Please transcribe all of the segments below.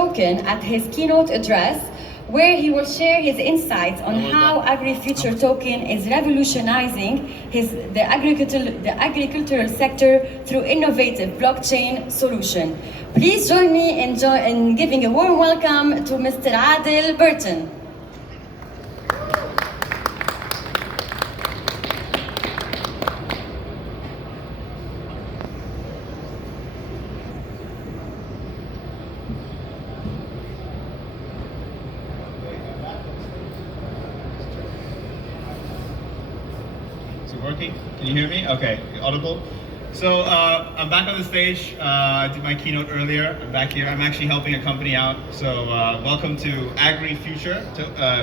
Token at his keynote address, where he will share his insights on how AgriFuture Token is revolutionizing the agricultural sector through innovative blockchain solution. Please join me in giving a warm welcome to Mr. Adil Burton. Working? Can you hear me? Okay, audible. So I'm back on the stage. I did my keynote earlier. I'm back here. I'm actually helping a company out. So welcome to AgriFuture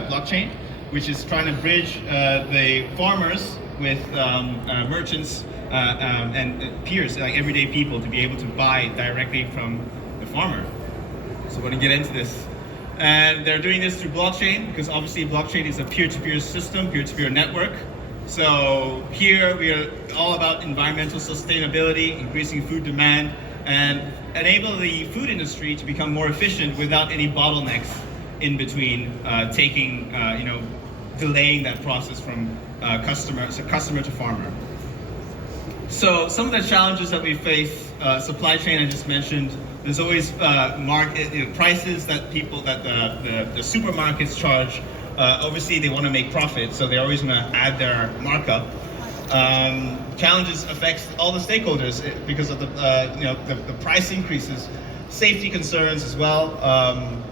blockchain, which is trying to bridge the farmers with merchants and peers, like everyday people, to be able to buy directly from the farmer. So we're going to get into this. And they're doing this through blockchain, because obviously blockchain is a peer-to-peer system, peer-to-peer network. So here we are all about environmental sustainability, increasing food demand, and enable the food industry to become more efficient without any bottlenecks in between, delaying that process from customer to farmer. So some of the challenges that we face, supply chain I just mentioned. There's always prices that the supermarkets charge. Obviously, they want to make profit, so they're always going to add their markup. Challenges affects all the stakeholders because of the price increases. Safety concerns as well.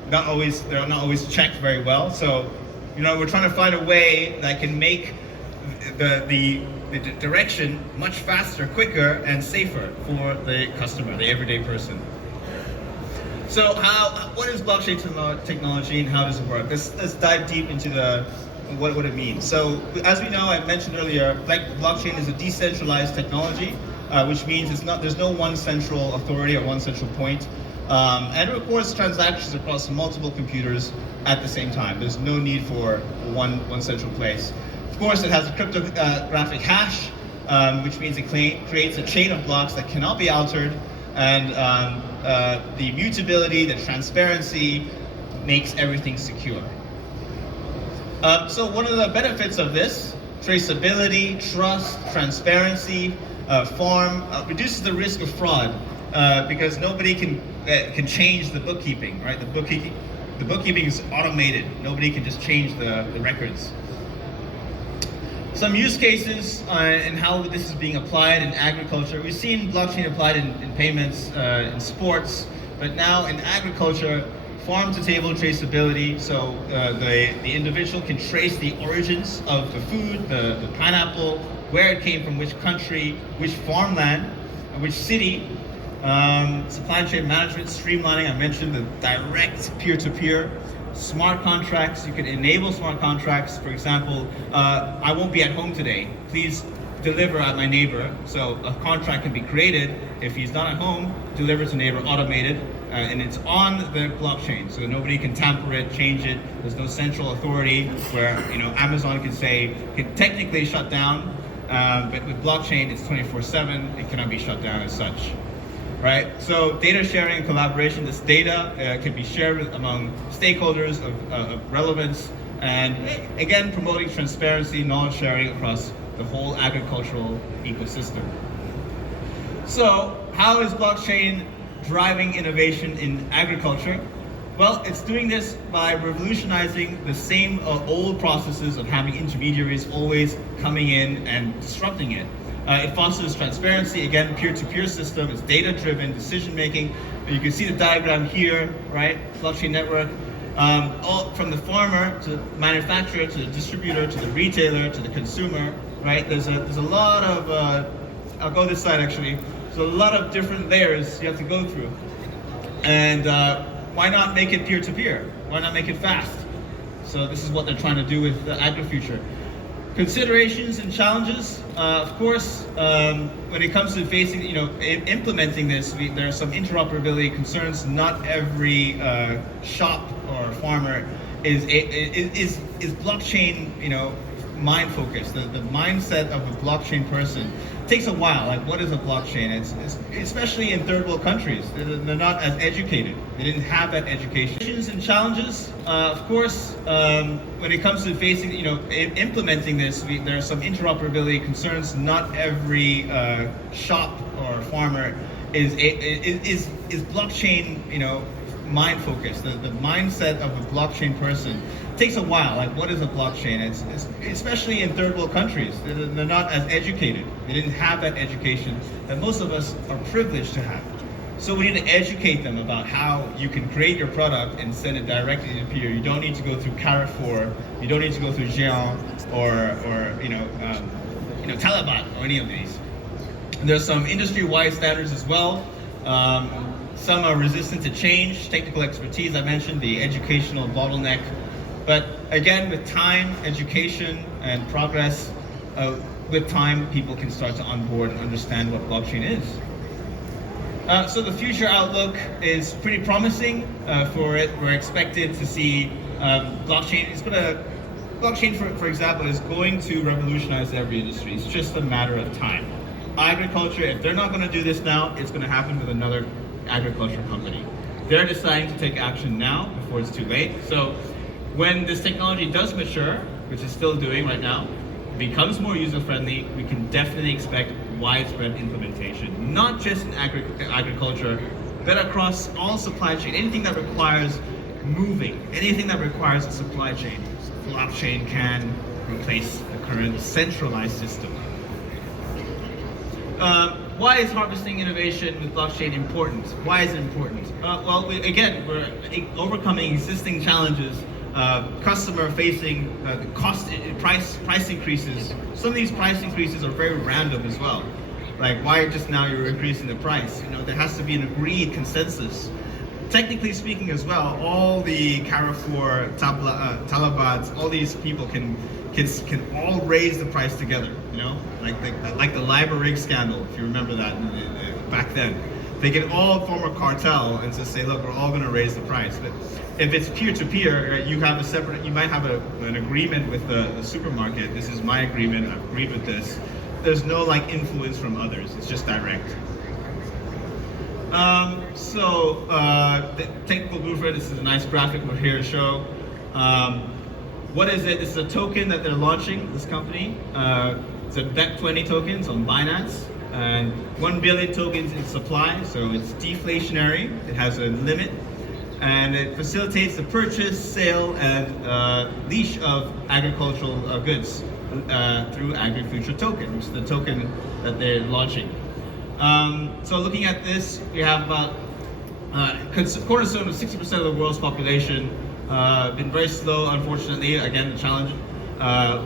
They're not always checked very well. So, we're trying to find a way that can make the direction much faster, quicker, and safer for the customer, the everyday person. So what is blockchain technology and how does it work? Let's dive deep into what it means. So as we know, I mentioned earlier, blockchain is a decentralized technology, which means there's no one central authority or one central point. And it records transactions across multiple computers at the same time. There's no need for one central place. Of course, it has a cryptographic hash, which means it creates a chain of blocks that cannot be altered, and the mutability, the transparency makes everything secure. So one of the benefits of this, traceability, trust, transparency, reduces the risk of fraud because nobody can change the bookkeeping, right? The bookkeeping is automated. Nobody can just change the records. Some use cases and how this is being applied in agriculture. We've seen blockchain applied in payments, in sports, but now in agriculture, farm-to-table traceability. So the individual can trace the origins of the food, the pineapple, where it came from, which country, which farmland, which city. Supply chain management, streamlining. I mentioned the direct peer-to-peer. Smart contracts, you can enable smart contracts. For example, I won't be at home today. Please deliver at my neighbor. So a contract can be created. If he's not at home, deliver to neighbor, automated, and it's on the blockchain. So nobody can tamper it, change it. There's no central authority where Amazon can technically shut down, but with blockchain, it's 24/7. It cannot be shut down as such. Right? So data sharing and collaboration, this data can be shared among stakeholders of relevance, and again, promoting transparency, knowledge sharing across the whole agricultural ecosystem. So how is blockchain driving innovation in agriculture? Well, it's doing this by revolutionizing the same old processes of having intermediaries always coming in and disrupting it. It fosters transparency, again, peer-to-peer system. It's data-driven decision-making. You can see the diagram here, right? Blockchain network, all from the farmer to the manufacturer to the distributor to the retailer to the consumer, right? There's a lot of, I'll go this side actually. There's a lot of different layers you have to go through. And why not make it peer-to-peer? Why not make it fast? So this is what they're trying to do with the AgriFuture. Considerations and challenges, of course, when it comes to implementing this, there are some interoperability concerns. Not every shop or farmer is blockchain, mind focus, the mindset of a blockchain person. It takes a while. Like, what is a blockchain? It's especially in third world countries, they're not as educated. They didn't have that education. Issues and challenges, of course, when it comes to facing, implementing this, there are some interoperability concerns. Not every shop or farmer is blockchain, mind focused. The mindset of a blockchain person. It takes a while. Like, what is a blockchain? It's especially in third world countries, they're not as educated. They didn't have that education that most of us are privileged to have. So we need to educate them about how you can create your product and send it directly to the peer. You don't need to go through Carrefour. You don't need to go through Géant or Talabat or any of these. There's some industry-wide standards as well. Some are resistant to change, technical expertise, I mentioned, the educational bottleneck. But again, with time, education, and progress, with time, people can start to onboard and understand what blockchain is. So the future outlook is pretty promising for it. We're expected to see blockchain. Blockchain, for example, is going to revolutionize every industry. It's just a matter of time. Agriculture, if they're not going to do this now, it's going to happen with another agriculture company. They're deciding to take action now before it's too late. So when this technology does mature, which it's still doing right now, becomes more user-friendly, we can definitely expect widespread implementation, not just in agriculture, but across all supply chain. Anything that requires moving, anything that requires a supply chain, blockchain can replace the current centralized system. Why is harvesting innovation with blockchain important? Why is it important? Well, we're overcoming existing challenges, customer-facing price increases. Some of these price increases are very random as well. Like, why just now you're increasing the price? There has to be an agreed consensus. Technically speaking as well, all the Carrefour, Talabats, all these people can all raise the price together, like the LBANK scandal, if you remember that back then. They can all form a cartel and just say, look, we're all going to raise the price. But if it's peer-to-peer, you might have an agreement with the supermarket. This is my agreement, I've agreed with this. There's no influence from others, it's just direct. The technical blueprint, this is a nice graphic we're here to show. What is it? This is a token that they're launching, this company. It's a BEP20 token, it's on Binance. And 1 billion tokens in supply, so it's deflationary. It has a limit. And it facilitates the purchase, sale, and leash of agricultural goods through AgriFuture Token, which is the token that they're launching. So looking at this, we have about cornerstone of 60% of the world's population. Been very slow, unfortunately, again, the challenge,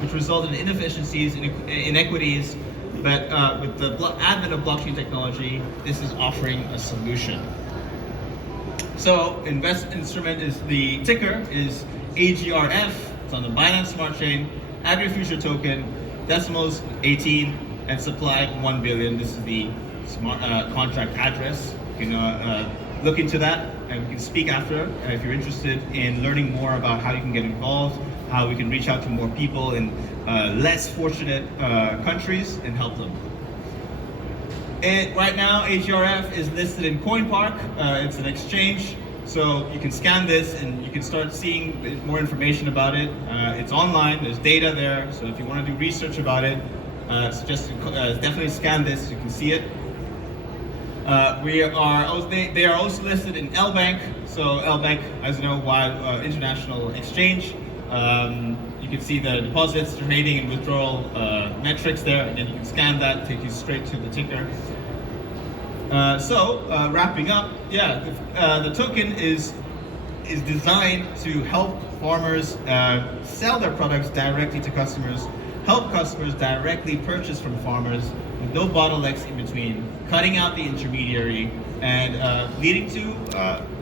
which resulted in inefficiencies, inequities, but with the advent of blockchain technology, this is offering a solution. So, instrument is the ticker is AGRF, it's on the Binance Smart Chain, AgriFuture Token, decimals 18, and supply 1 billion. This is the smart contract address. You can look into that and we can speak after if you're interested in learning more about how you can get involved, how we can reach out to more people in less fortunate countries and help them. Right now, AGRF is listed in Koinpark. It's an exchange, so you can scan this and you can start seeing more information about it. It's online, there's data there, so if you want to do research about it, definitely scan this so you can see it. They are also listed in LBANK. So LBANK, as you know, international exchange. You can see the deposits, trading, and withdrawal metrics there, and then you can scan that, take you straight to the ticker. Wrapping up, the token is designed to help farmers sell their products directly to customers, help customers directly purchase from farmers with no bottlenecks in between, cutting out the intermediary, and leading to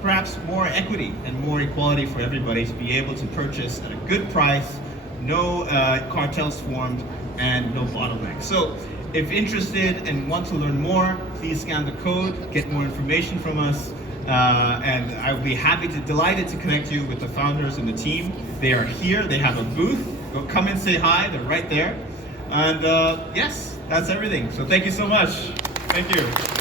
perhaps more equity and more equality for everybody to be able to purchase at a good price, no cartels formed, and no bottlenecks. So if interested and want to learn more, please scan the code, get more information from us, and I will be delighted to connect you with the founders and the team. They are here, they have a booth, Go come and say hi. They're right there. And yes, that's everything. So thank you so much. Thank you.